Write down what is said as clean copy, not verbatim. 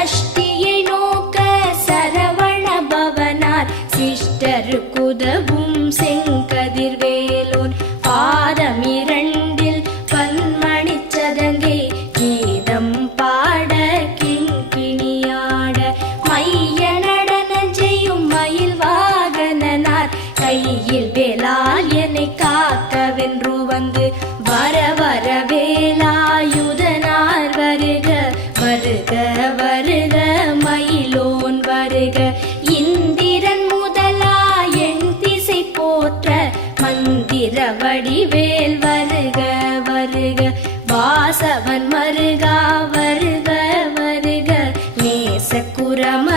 சஷ்டியை நோக்க சரவண பவனார் சிஷ்டருக்குதவும் செங்கதிர்வேலோன் பாதம் இரண்டில் பன்மணிச் சதங்கை கீதம் பாட கிண்கிணியாட மைய நடன செய்யும் மயில் வாகனனார் கையில் வேலால் என்னை காக்கவென்று வந்து வர வர வேலாயுதனார் வருக வருக வருக மயிலோன் வருக இந்திரன் முதலா என் திசை போற்ற மந்திர வடிவேல் வருக வருக வாசவன் மருகா வருக வருக நேச குரம